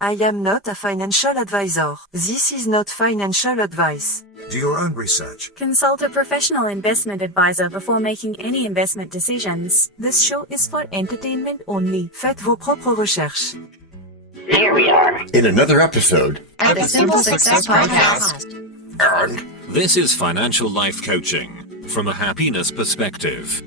I am not a financial advisor. This is not financial advice. Do your own research. Consult a professional investment advisor before making any investment decisions. This show is for entertainment only. Faites vos propres recherches. Here we are in another episode of the Simple Success Podcast. And this is financial life coaching from a happiness perspective.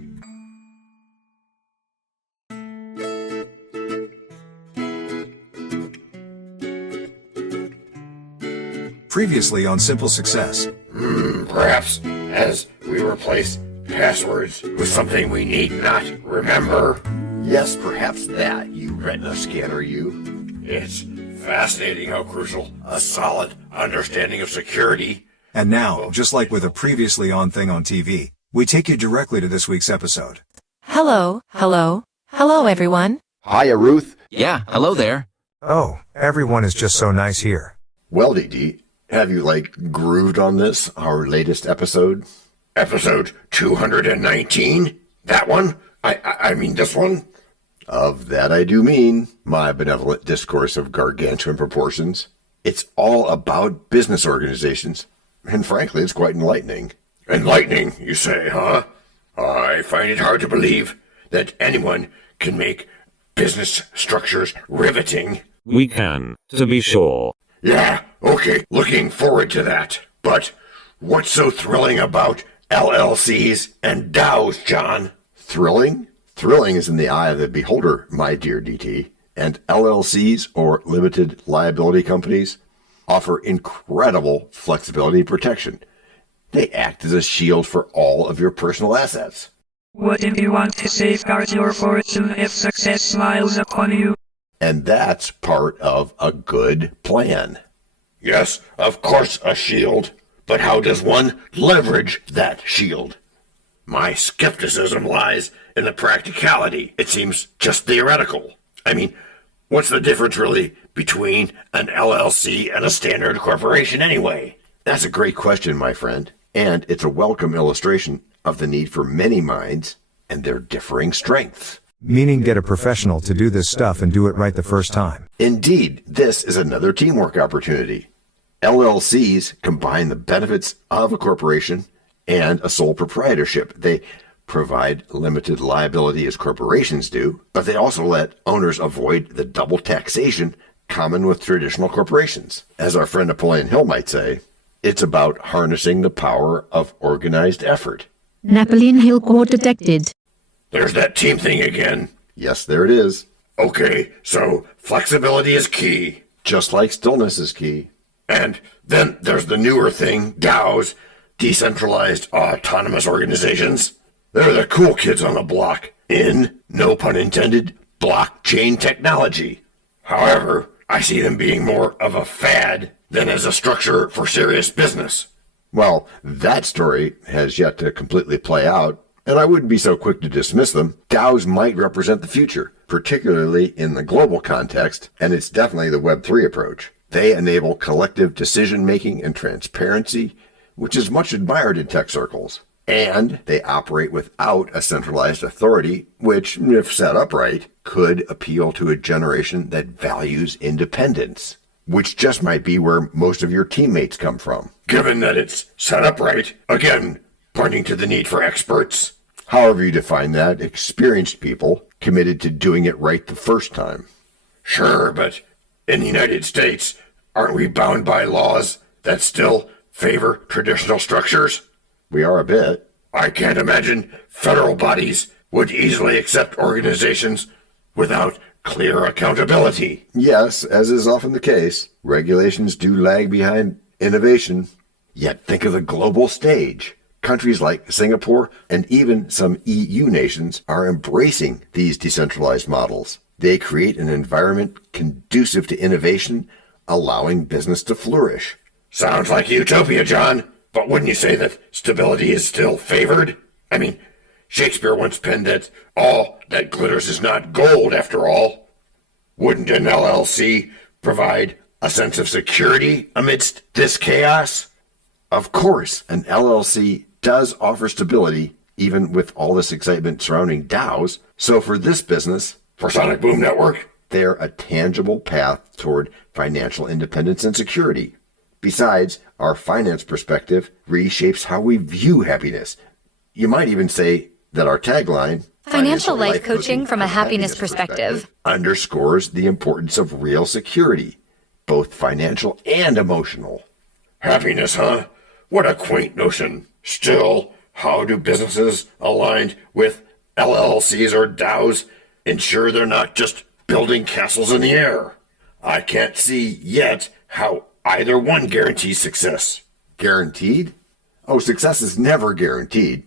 Previously on Simple Success. Perhaps as we replace passwords with something we need not remember. Yes, perhaps that, you retina scanner, you. It's fascinating how crucial a solid understanding of security. And now, just like with a previously on thing on TV, we take you directly to this week's episode. Hello, everyone. Hiya, Ruth. Yeah, hello there. Oh, everyone is just so nice here. Well, DD, have you, grooved on this, our latest episode? Episode 219? That one? I mean this one? Of that I do mean, my benevolent discourse of gargantuan proportions. It's all about business organizations, and frankly, it's quite enlightening. Enlightening, you say, huh? I find it hard to believe that anyone can make business structures riveting. We can, to be sure. Yeah, okay, looking forward to that. But what's so thrilling about LLCs and DAOs, John? Thrilling? Thrilling is in the eye of the beholder, my dear DT. And LLCs, or limited liability companies, offer incredible flexibility and protection. They act as a shield for all of your personal assets. What if you want to safeguard your fortune if success smiles upon you? And that's part of a good plan. Yes, of course a shield. But how does one leverage that shield? My skepticism lies in the practicality. It seems just theoretical. I mean, what's the difference really between an LLC and a standard corporation anyway? That's a great question, my friend. And it's a welcome illustration of the need for many minds and their differing strengths. Meaning get a professional to do this stuff and do it right the first time. Indeed, this is another teamwork opportunity. LLCs combine the benefits of a corporation and a sole proprietorship. They provide limited liability as corporations do, but they also let owners avoid the double taxation common with traditional corporations. As our friend Napoleon Hill might say, it's about harnessing the power of organized effort. Napoleon Hill quote detected. There's that team thing again. Yes, there it is. Okay, so flexibility is key. Just like stillness is key. And then there's the newer thing, DAOs, decentralized autonomous organizations. They're the cool kids on the block in, no pun intended, blockchain technology. However, I see them being more of a fad than as a structure for serious business. Well, that story has yet to completely play out, and I wouldn't be so quick to dismiss them. DAOs might represent the future, particularly in the global context, and it's definitely the Web3 approach. They enable collective decision-making and transparency, which is much admired in tech circles. And they operate without a centralized authority, which, if set up right, could appeal to a generation that values independence, which just might be where most of your teammates come from. Given that it's set up right, again, pointing to the need for experts. However you define that, experienced people committed to doing it right the first time. Sure, but in the United States, aren't we bound by laws that still favor traditional structures? We are a bit. I can't imagine federal bodies would easily accept organizations without clear accountability. Yes, as is often the case, regulations do lag behind innovation. Yet think of the global stage. Countries like Singapore and even some EU nations are embracing these decentralized models. They create an environment conducive to innovation, allowing business to flourish. Sounds like utopia, John. But wouldn't you say that stability is still favored? I mean, Shakespeare once penned that all that glitters is not gold, after all. Wouldn't an LLC provide a sense of security amidst this chaos? Of course, an LLC does offer stability, even with all this excitement surrounding DAOs. So for this business, for Sonic Boom Network, They're a tangible path toward financial independence and security. Besides, our finance perspective reshapes how we view happiness. You might even say that our tagline, Financial Life Coaching from a Happiness Perspective, underscores the importance of real security, both financial and emotional. Happiness, huh? What a quaint notion. Still, how do businesses aligned with LLCs or DAOs ensure they're not just building castles in the air? I can't see yet how either one guarantees success. Guaranteed? Oh, success is never guaranteed,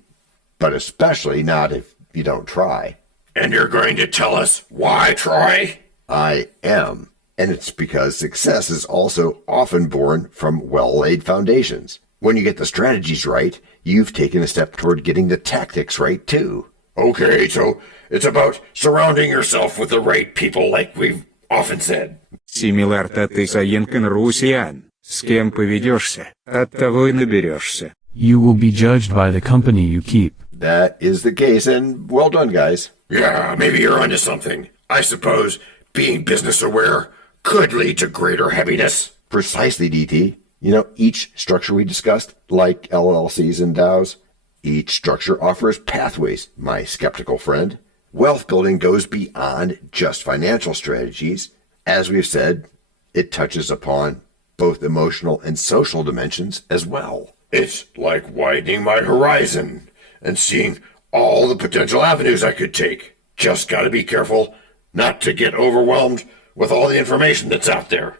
but especially not if you don't try. And you're going to tell us why try? I am. And it's because success is also often born from well-laid foundations. When you get the strategies right, you've taken a step toward getting the tactics right too. Okay, so it's about surrounding yourself with the right people like we've often said. Similar-то ты Саенкин Русиан. С кем поведешься, от того и наберешься. You will be judged by the company you keep. That is the case, and well done, guys. Yeah, maybe you're onto something. I suppose being business aware could lead to greater happiness. Precisely, DT. You know, each structure we discussed, like LLCs and DAOs, each structure offers pathways, my skeptical friend. Wealth building goes beyond just financial strategies. As we've said, it touches upon both emotional and social dimensions as well. It's like widening my horizon and seeing all the potential avenues I could take. Just gotta be careful not to get overwhelmed with all the information that's out there.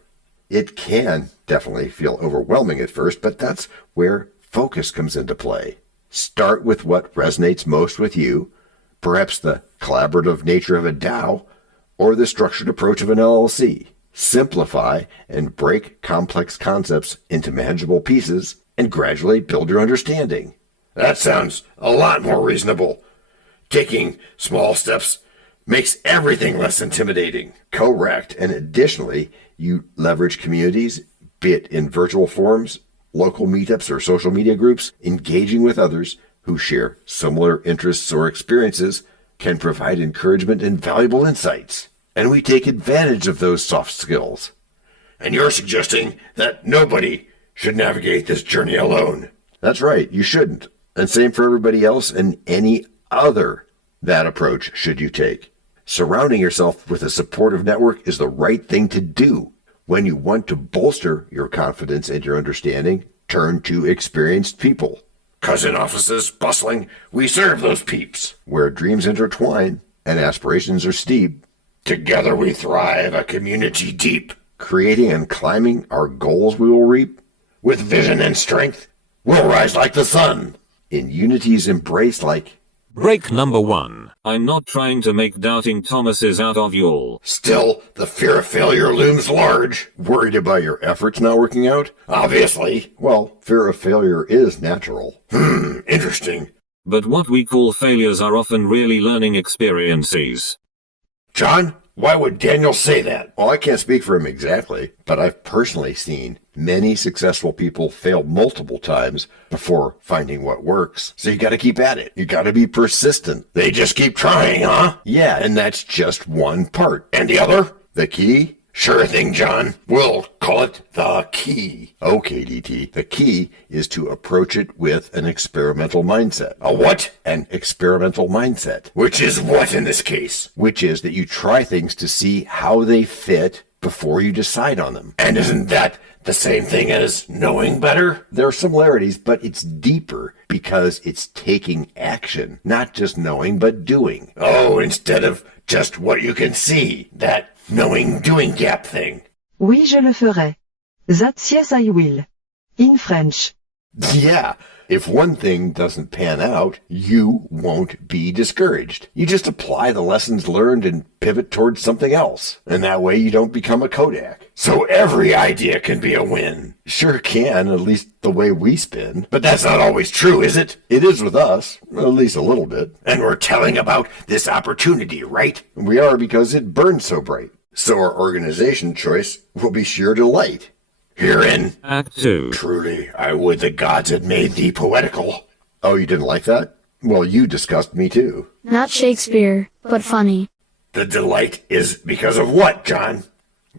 It can definitely feel overwhelming at first, but that's where focus comes into play. Start with what resonates most with you, perhaps the collaborative nature of a DAO or the structured approach of an LLC. Simplify and break complex concepts into manageable pieces and gradually build your understanding. That sounds a lot more reasonable. Taking small steps makes everything less intimidating. Correct. And additionally, you leverage communities, be it in virtual forums, local meetups, or social media groups. Engaging with others who share similar interests or experiences can provide encouragement and valuable insights. And we take advantage of those soft skills. And you're suggesting that nobody should navigate this journey alone. That's right, you shouldn't. And same for everybody else and any other that approach should you take. Surrounding yourself with a supportive network is the right thing to do. When you want to bolster your confidence and your understanding, turn to experienced people. 'Cause in offices bustling, we serve those peeps. Where dreams intertwine and aspirations are steep, together we thrive, a community deep. Creating and climbing our goals we will reap. With vision and strength, we'll rise like the sun. In unity's embrace like... Break number 1. I'm not trying to make doubting Thomases out of y'all. Still, the fear of failure looms large. Worried about your efforts not working out? Obviously. Well, fear of failure is natural. Interesting. But what we call failures are often really learning experiences. John, why would Daniel say that? Well, I can't speak for him exactly, but I've personally seen many successful people fail multiple times before finding what works. So you gotta keep at it. You gotta be persistent. They just keep trying, huh? Yeah, and that's just one part. And the other? The key? Sure thing, John. We'll call it the key. Okay, DT. The key is to approach it with an experimental mindset. A what? An experimental mindset. Which is what in this case? Which is that you try things to see how they fit before you decide on them. And isn't that the same thing as knowing better? There are similarities, but it's deeper because it's taking action, not just knowing, but doing. Oh, instead of just what you can see, that knowing-doing gap thing. Oui, je le ferai. That's yes, I will. In French. Yeah. If one thing doesn't pan out, you won't be discouraged. You just apply the lessons learned and pivot towards something else. And that way you don't become a Kodak. So every idea can be a win. Sure can, at least the way we spin. But that's not always true, is it? It is with us, at least a little bit. And we're telling about this opportunity, right? We are because it burns so bright. So our organization choice will be sheer delight. Herein, Act 2. Truly, I would the gods had made thee poetical. Oh, you didn't like that? Well, you disgust me too. Not Shakespeare, but funny. the delight is because of what, John?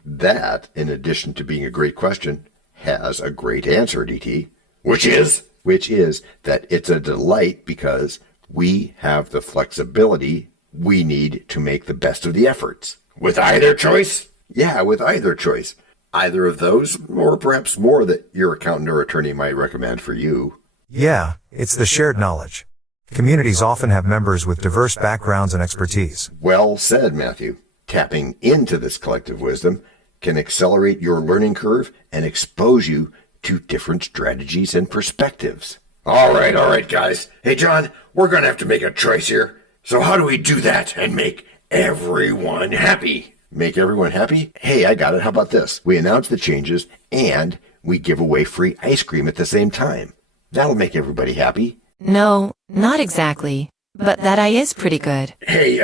That, in addition to being a great question, has a great answer, DT. Which is? Which is that it's a delight because we have the flexibility we need to make the best of the efforts. With either choice? Yeah, with either choice. Either of those, or perhaps more that your accountant or attorney might recommend for you. Yeah, it's the shared knowledge. Communities often have members with diverse backgrounds and expertise. Well said, Matthew. Tapping into this collective wisdom can accelerate your learning curve and expose you to different strategies and perspectives. All right, guys. Hey, John, we're going to have to make a choice here. So how do we do that and make everyone happy? Make everyone happy? Hey, I got it. How about this? We announce the changes and we give away free ice cream at the same time. That'll make everybody happy. No, not exactly. But that is pretty good. Hey,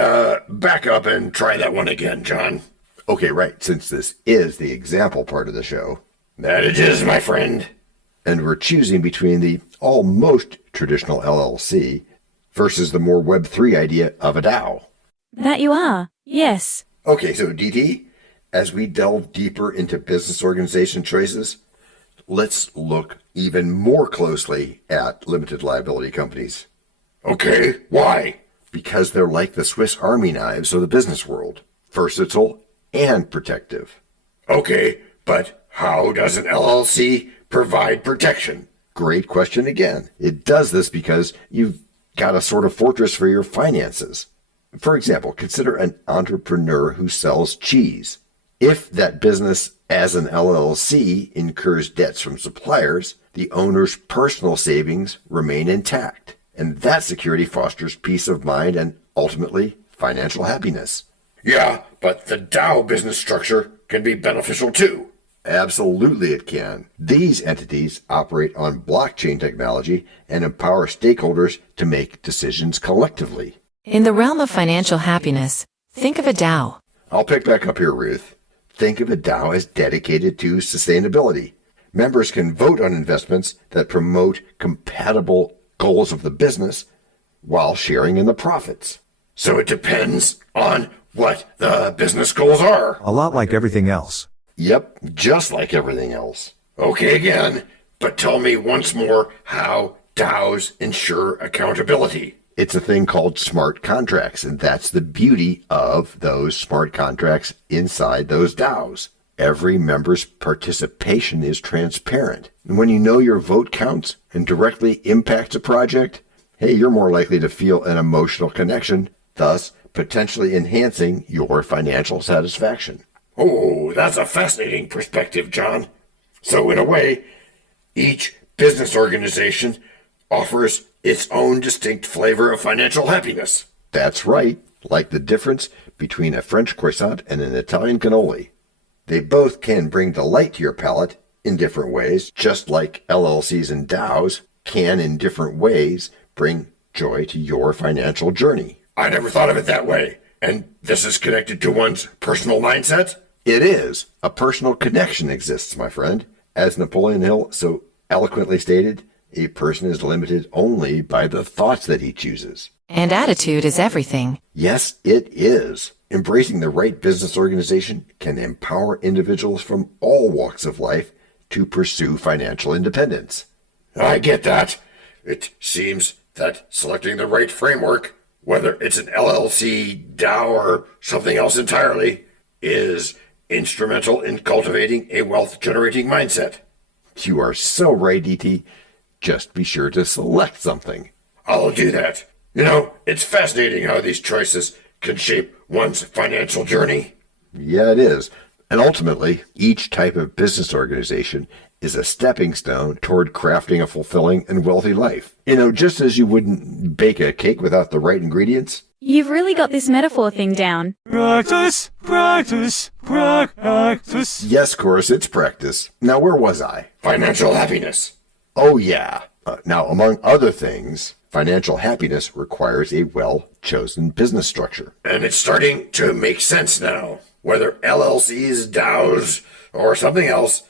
back up and try that one again, John. Okay, right, since this is the example part of the show. That it is, my friend. And we're choosing between the almost traditional LLC versus the more Web3 idea of a DAO. That you are, yes. Okay, so DT, as we delve deeper into business organization choices, let's look even more closely at limited liability companies. Okay, why? Because they're like the Swiss Army knives of the business world. Versatile and protective. Okay, but how does an LLC provide protection? Great question again. It does this because you've got a sort of fortress for your finances. For example, consider an entrepreneur who sells cheese. If that business as an LLC incurs debts from suppliers, the owner's personal savings remain intact. And that security fosters peace of mind and, ultimately, financial happiness. Yeah, but the DAO business structure can be beneficial too. Absolutely it can. These entities operate on blockchain technology and empower stakeholders to make decisions collectively. In the realm of financial happiness, think of a DAO. I'll pick back up here, Ruth. Think of a DAO as dedicated to sustainability. Members can vote on investments that promote compatible goals of the business while sharing in the profits. So it depends on what the business goals are. A lot like everything else. Yep, just like everything else. Okay again, but tell me once more how DAOs ensure accountability. It's a thing called smart contracts, and that's the beauty of those smart contracts inside those DAOs. Every member's participation is transparent. And when you know your vote counts and directly impacts a project, hey, you're more likely to feel an emotional connection, thus potentially enhancing your financial satisfaction. Oh, that's a fascinating perspective, John. So in a way, each business organization offers its own distinct flavor of financial happiness. That's right, like the difference between a French croissant and an Italian cannoli. They both can bring delight to your palate in different ways, just like LLCs and DAOs can in different ways bring joy to your financial journey. I never thought of it that way. And this is connected to one's personal mindset? It is. A personal connection exists, my friend. As Napoleon Hill so eloquently stated, a person is limited only by the thoughts that he chooses. And attitude is everything. Yes, it is. Embracing the right business organization can empower individuals from all walks of life to pursue financial independence. I get that. It seems that selecting the right framework, whether it's an LLC, DAO, or something else entirely, is instrumental in cultivating a wealth-generating mindset. You are so right, DT. Just be sure to select something. I'll do that. You know, it's fascinating how these choices can shape one's financial journey. Yeah, it is. And ultimately, each type of business organization is a stepping stone toward crafting a fulfilling and wealthy life. You know, just as you wouldn't bake a cake without the right ingredients. You've really got this metaphor thing down. Practice, practice, practice. Yes, Chorus, it's practice. Now, where was I? Financial happiness. Oh, yeah. Now, among other things, financial happiness requires a well-chosen business structure. And it's starting to make sense now. Whether LLCs, DAOs, or something else,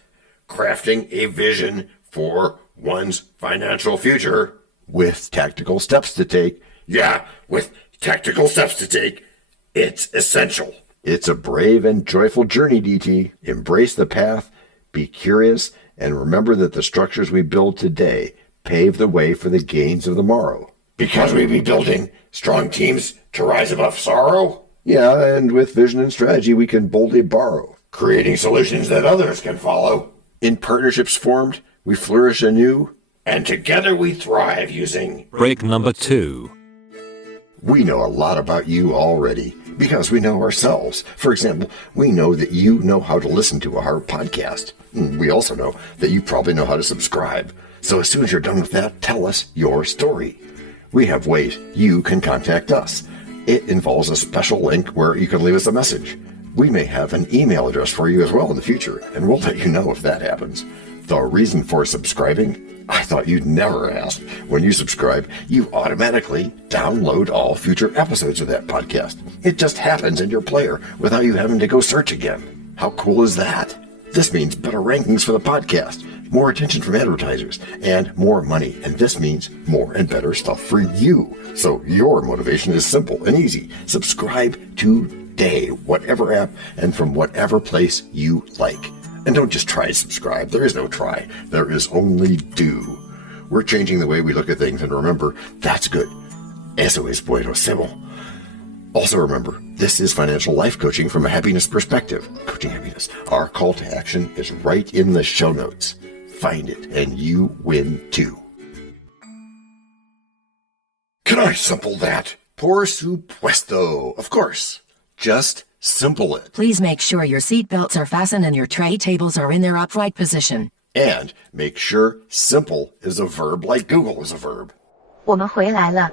crafting a vision for one's financial future. With tactical steps to take. Yeah, with tactical steps to take It's essential. It's a brave and joyful journey, DT. Embrace the path, be curious, and remember that the structures we build today pave the way for the gains of the morrow. Because we be building strong teams to rise above sorrow? Yeah, and with vision and strategy, we can boldly borrow. Creating solutions that others can follow. In partnerships formed, we flourish anew. And together we thrive using... Break number 2. We know a lot about you already because we know ourselves. For example, we know that you know how to listen to our podcast. We also know that you probably know how to subscribe. So as soon as you're done with that, tell us your story. We have ways you can contact us. It involves a special link where you can leave us a message. We may have an email address for you as well in the future, and we'll let you know if that happens. The reason for subscribing? I thought you'd never ask. When you subscribe, you automatically download all future episodes of that podcast. It just happens in your player without you having to go search again. How cool is that? This means better rankings for the podcast, more attention from advertisers, and more money. And this means more and better stuff for you. So your motivation is simple and easy. Subscribe today, whatever app and from whatever place you like. And don't just try to subscribe. There is no try. There is only do. We're changing the way we look at things, and remember, that's good. Eso es buenísimo. Also remember, this is financial life coaching from a happiness perspective. Coaching happiness. Our call to action is right in the show notes. Find it, and you win too. Can I simple that? Por supuesto. Of course. Just simple it. Please make sure your seatbelts are fastened and your tray tables are in their upright position. And make sure simple is a verb like Google is a verb. 我们回来了.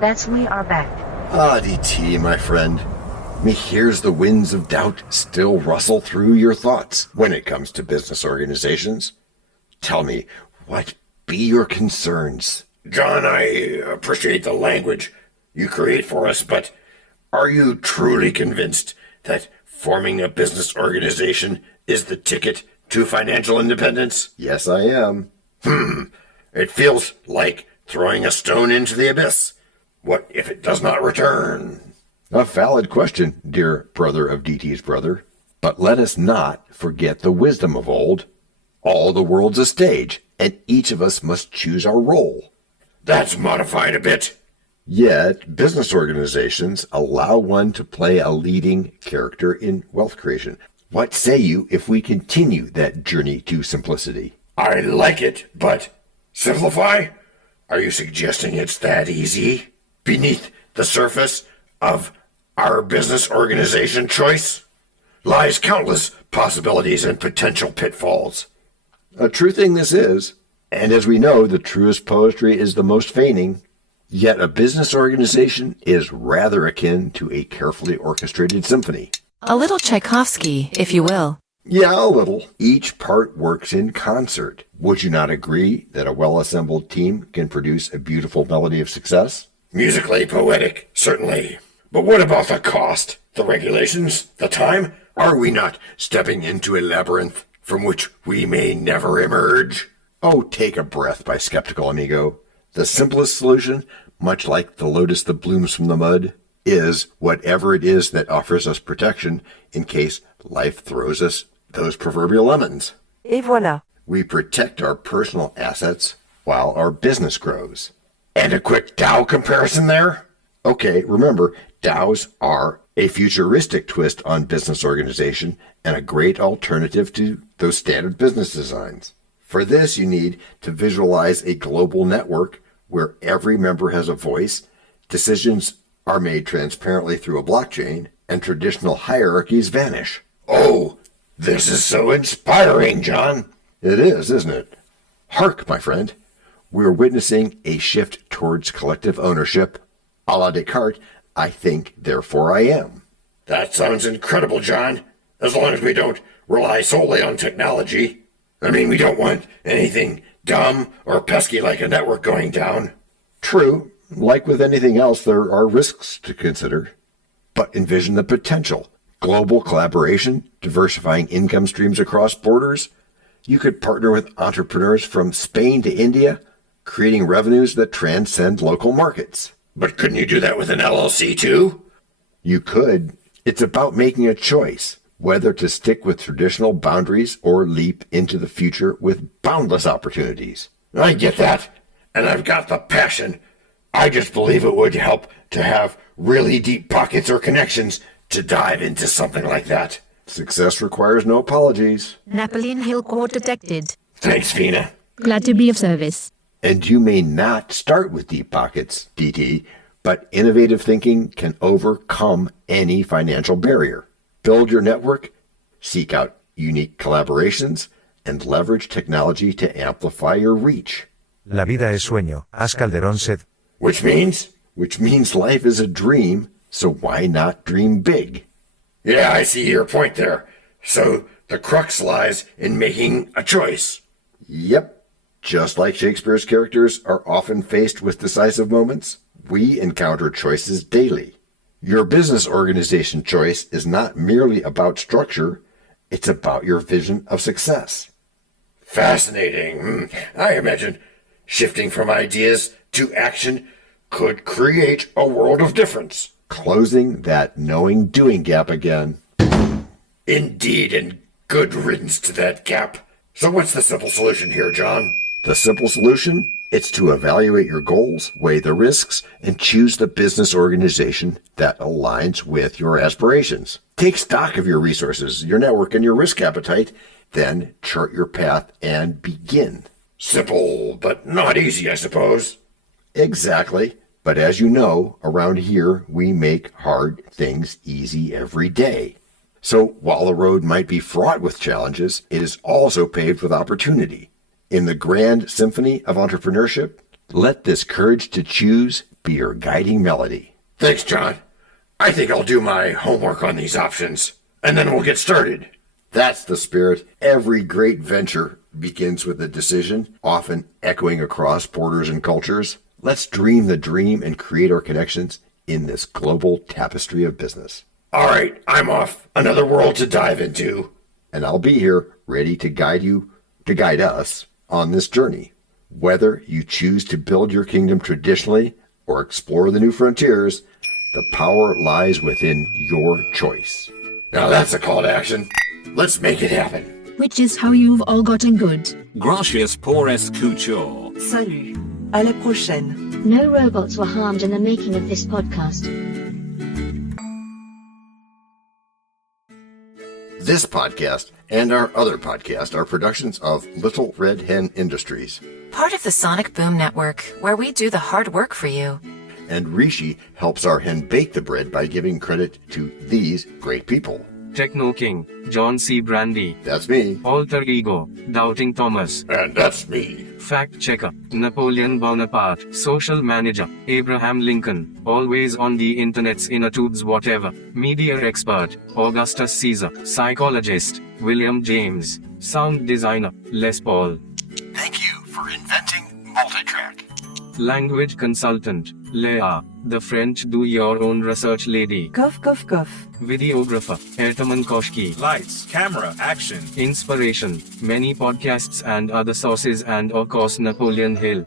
That's we are back. Ah, DT, my friend. Me hears the winds of doubt still rustle through your thoughts when it comes to business organizations. Tell me, what be your concerns? John, I appreciate the language you create for us, but are you truly convinced that forming a business organization is the ticket to financial independence? Yes, I am. It feels like throwing a stone into the abyss. What if it does not return? A valid question, dear brother of DT's brother. But let us not forget the wisdom of old. All the world's a stage, and each of us must choose our role. That's modified a bit. Yet, business organizations allow one to play a leading character in wealth creation. What say you if we continue that journey to simplicity? I like it, but simplify? Are you suggesting it's that easy? Beneath the surface of our business organization choice lies countless possibilities and potential pitfalls. A true thing this is, and as we know, the truest poetry is the most feigning. Yet a business organization is rather akin to a carefully orchestrated symphony. A little Tchaikovsky, if you will. Yeah, a little. Each part works in concert. Would you not agree that a well-assembled team can produce a beautiful melody of success? Musically poetic, certainly. But what about the cost? The regulations? The time? Are we not stepping into a labyrinth from which we may never emerge? Oh, take a breath, my skeptical amigo. The simplest solution, much like the lotus that blooms from the mud, is whatever it is that offers us protection in case life throws us those proverbial lemons. Et voilà. We protect our personal assets while our business grows. And a quick Dow comparison there? Okay, remember, DAOs are a futuristic twist on business organization and a great alternative to those standard business designs. For this, you need to visualize a global network where every member has a voice, decisions are made transparently through a blockchain, and traditional hierarchies vanish. Oh, this is so inspiring, John. It is, isn't it? Hark, my friend. We're witnessing a shift towards collective ownership. A la Descartes, I think, therefore I am. That sounds incredible, John. As long as we don't rely solely on technology. I mean, we don't want anything dumb or pesky like a network going down. True. Like with anything else, there are risks to consider. But envision the potential. Global collaboration, diversifying income streams across borders. You could partner with entrepreneurs from Spain to India, creating revenues that transcend local markets. But couldn't you do that with an LLC too? You could. It's about making a choice, whether to stick with traditional boundaries or leap into the future with boundless opportunities. I get that, and I've got the passion. I just believe it would help to have really deep pockets or connections to dive into something like that. Success requires no apologies. Napoleon Hill Court detected. Thanks, Fina. Glad to be of service. And you may not start with deep pockets, DT, but innovative thinking can overcome any financial barrier. Build your network, seek out unique collaborations, and leverage technology to amplify your reach. La vida es sueño, as Calderón said. Which means life is a dream, so why not dream big? Yeah, I see your point there. So the crux lies in making a choice. Yep. Just like Shakespeare's characters are often faced with decisive moments, we encounter choices daily. Your business organization choice is not merely about structure, it's about your vision of success. Fascinating. I imagine shifting from ideas to action could create a world of difference. Closing that knowing-doing gap again. Indeed, and good riddance to that gap. So what's the simple solution here, John? The simple solution? It's to evaluate your goals, weigh the risks, and choose the business organization that aligns with your aspirations. Take stock of your resources, your network, and your risk appetite, then chart your path and begin. Simple, but not easy, I suppose. Exactly. But as you know, around here, we make hard things easy every day. So while the road might be fraught with challenges, it is also paved with opportunity. In the grand symphony of entrepreneurship, let this courage to choose be your guiding melody. Thanks, John. I think I'll do my homework on these options, and then we'll get started. That's the spirit. Every great venture begins with a decision, often echoing across borders and cultures. Let's dream the dream and create our connections in this global tapestry of business. All right, I'm off. Another world to dive into. And I'll be here, ready to guide us on this journey. Whether you choose to build your kingdom traditionally or explore the new frontiers, the power lies within your choice. Now that's a call to action. Let's make it happen. Which is how you've all gotten good. Gracias por escuchar. Salut. À la prochaine. No robots were harmed in the making of this podcast. This podcast and our other podcast are productions of Little Red Hen Industries. Part of the Sonic Boom Network, where we do the hard work for you. And Rishi helps our hen bake the bread by giving credit to these great people. Techno King, John C. Brandy. That's me. Alter Ego, Doubting Thomas. And that's me. Fact Checker, Napoleon Bonaparte. Social Manager, Abraham Lincoln. Always on the internet's inner tubes whatever. Media Expert, Augustus Caesar. Psychologist, William James. Sound Designer, Les Paul. Thank you for inventing multitrack. Language Consultant, Leah, the French do-your-own research lady. Cough, cough, cough. Videographer, Ertaman Koshki. Lights, camera, action. Inspiration, many podcasts and other sources and of course Napoleon Hill.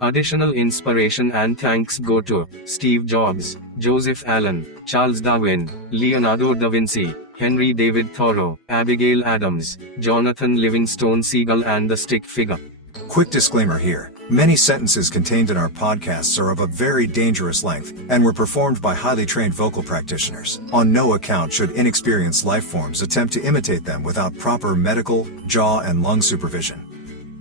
Additional inspiration and thanks go to Steve Jobs, Joseph Allen, Charles Darwin, Leonardo da Vinci, Henry David Thoreau, Abigail Adams, Jonathan Livingstone Seagull and the Stick Figure. Quick disclaimer here. Many sentences contained in our podcasts are of a very dangerous length and were performed by highly trained vocal practitioners. On no account should inexperienced life forms attempt to imitate them without proper medical, jaw, and lung supervision.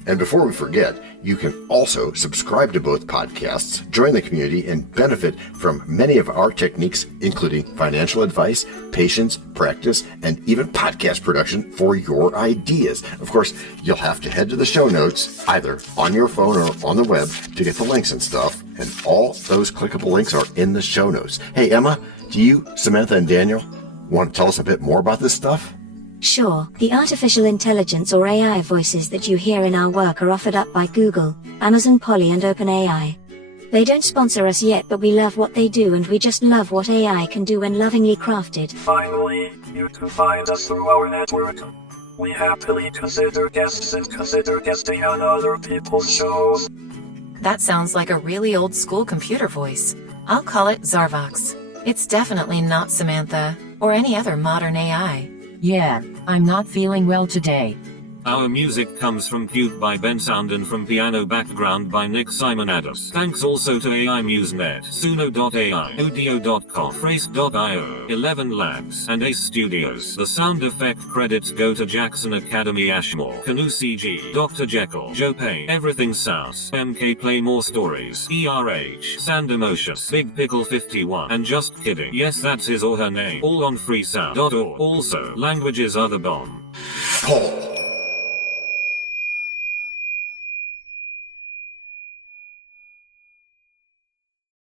And before we forget, you can also subscribe to both podcasts, join the community, and benefit from many of our techniques, including financial advice, patience, practice, and even podcast production for your ideas. Of course, you'll have to head to the show notes, either on your phone or on the web, to get the links and stuff. And all those clickable links are in the show notes. Hey, Emma, do you, Samantha, and Daniel want to tell us a bit more about this stuff? Sure, the artificial intelligence or AI voices that you hear in our work are offered up by Google, Amazon Polly and OpenAI. They don't sponsor us yet, but we love what they do and we just love what AI can do when lovingly crafted. Finally, you can find us through our network. We happily consider guests and consider guesting on other people's shows. That sounds like a really old school computer voice. I'll call it Zarvox. It's definitely not Samantha, or any other modern AI. Yeah, I'm not feeling well today. Our music comes from Cute by Ben Sound and from Piano Background by Nick Simonados. Thanks also to AI MuseNet, Suno.ai, Audio.com, Phrase.io, 11 Labs, and Ace Studios. The sound effect credits go to Jackson Academy Ashmore, Canoe CG, Dr. Jekyll, Joe Payne, Everything Sounds, MK Play More Stories, ERH, Sand Emotions, Big Pickle 51, and Just Kidding. Yes, that's his or her name. All on freesound.org. Also, languages are the bomb. Paul.